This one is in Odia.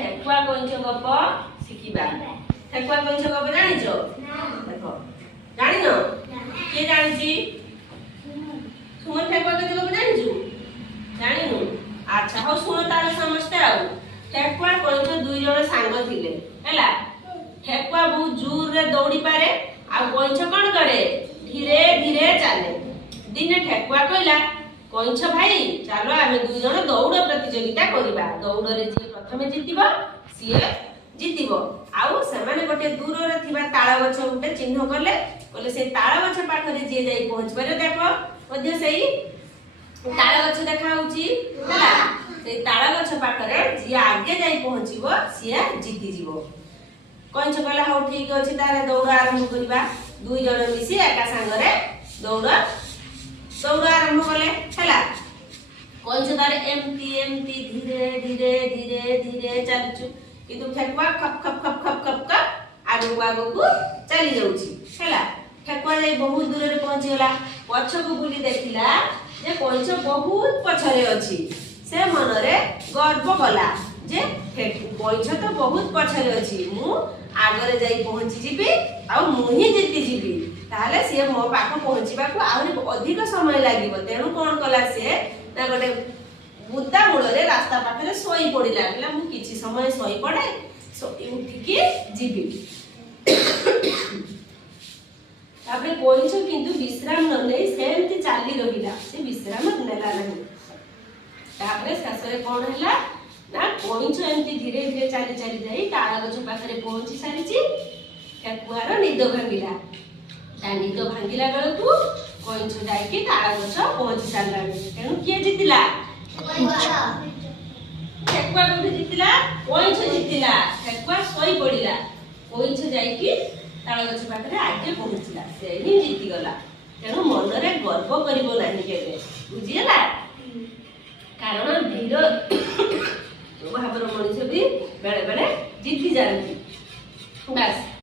ঠেকুয়া কଇଁଛ গপ শিখিবা। ঠেকুয়া কইଁଛ গপ জানিছ? দেখো জানিন? কে জানিছি? সুমন ঠেকুয়া কইଁଛ গপ জানিছু? জানিনু? আচ্ছা হও শুণ তাহলে সমস্তে আউ। ঠেকুয়া কইଁଛ দুই জন সাঙ্গ থিলে হেলা। ঠেকুয়া বহুত জোরে দৌড়ি পারে আর কইଁছ কোন করে ধীরে ধীরে চালে। দিনে ঠেকুয়া কইলা কইଁছ ভাই চালো আমি দুই জন দৌড় প্রতিযোগিতা করিবা। দৌড়রে যে প্রথমে জিতিব সিয়ে জিতিব। আউ সেমানে গোটে দূରରେ থিবা তাଳ গଛ ଗୋଟେ ଚିହ୍ନ କଲେ କହିଲେ ସେ ତାଳ ଗଛ ପାଖରେ ଯିଏ ଯାଇ ପହଞ୍ଚି ପାରିବ। ଦେଖ ମଧ୍ୟ ସେଇ ତାଳ ଗଛ ଦେଖା ହଉଛି ହେଲା। ସେଇ ତାଳ ଗଛ ପାଖରେ ଯିଏ ଆଗେ ଯାଇ ପହଞ୍ଚିବ ସିଏ ଜିତିଯିବ। କଇଁଛ କହିଲା ହଉ ଠିକ ଅଛି ତାହେଲେ ଦୌଡ଼ ଆରମ୍ଭ କରିବା। ଦୁଇ ଜଣ ମିଶି ଏକା ସାଙ୍ଗରେ ଦୌଡ଼ ଆରମ୍ଭ କଲେ ହେଲା। କଇଁଛ ତାର ଏମତି ଏମତି ଧୀରେ ଧୀରେ ଧୀରେ ଧୀରେ ଚାଲୁଛୁ କିନ୍ତୁ ଠେକୁଆ ଖପ ଖପ ଖପ ଖପ ଖପ ଖପ ଆଗକୁ ଆଗକୁ ଚାଲି ଯାଉଛି ହେଲା। ଠେକୁଆ ଯାଇ ବହୁତ ଦୂରରେ ପହଞ୍ଚିଗଲା। ପଛକୁ ବୁଲି ଦେଖିଲା ଯେ କଇଁଛ ବହୁତ ପଛରେ ଅଛି। ସେ ମନରେ ଗର୍ବ କଲା ଯେ କଇଁଛ ତ ବହୁତ ପଛରେ ଅଛି, ମୁଁ ଆଗରେ ଯାଇ ପହଞ୍ଚି ଯିବି ଆଉ ମୁଁ ହିଁ ଜିତି ଯିବି। ତାହେଲେ ସିଏ ମୋ ପାଖ ପହଞ୍ଚିବାକୁ ଆହୁରି ଅଧିକ ସମୟ ଲାଗିବ। ତେଣୁ କଣ କଲା ସିଏ ନା ଗୋଟେ ବୁଦା ମୂଳରେ ରାସ୍ତା ପାଖରେ ଶୋଇ ପଡିଲା। କହିଲା ମୁଁ କିଛି ସମୟ ଶୋଇ ପଡେ ଉଠିକି ଯିବି। ତାପରେ କଇଁଛ କିନ୍ତୁ ବିଶ୍ରାମ ନ ନେଇ ସେମିତି ଚାଲି ରହିଲା। ସେ ବିଶ୍ରାମ ନେଲା ନାହିଁ। ତାପରେ ଶେଷରେ କଣ ହେଲା ନା କଇଁଛ ଏମିତି ଧୀରେ ଧୀରେ ଚାଲି ଚାଲି ଯାଇ ତାଳ ଗଛ ପାଖରେ ପହଞ୍ଚି ସାରିଛି। ଠେକୁଆର ନିଦ ଭାଙ୍ଗିଲା। ତା ନିଦ ଭାଙ୍ଗିଲା ବେଳକୁ କଇଁଛ ଯାଇକି ତାଳ ଗଛ ପହଞ୍ଚି ସାରିଲାଣି। ତେଣୁ କିଏ ଜିତିଲା? ଠେକୁଆ କୋଉଠି ଜିତିଲା? କଇଁଛ ଜିତିଲା। ଠେକୁଆ ଶୋଇ ପଡିଲା। କଇଁଛ ଯାଇକି ତାଳ ଗଛ ପାଖରେ ଆଗେ ପହଞ୍ଚିଲା। ସେ ହିଁ ଜିତିଗଲା। ତେଣୁ ମନରେ ଗର୍ବ କରିବ ନାହିଁ କେବେ, ବୁଝିଗଲା? କାରଣ ଧୀର ଭାବର ମଣିଷ ବି ବେଳେ ବେଳେ ଜିତି ଯାଆନ୍ତି।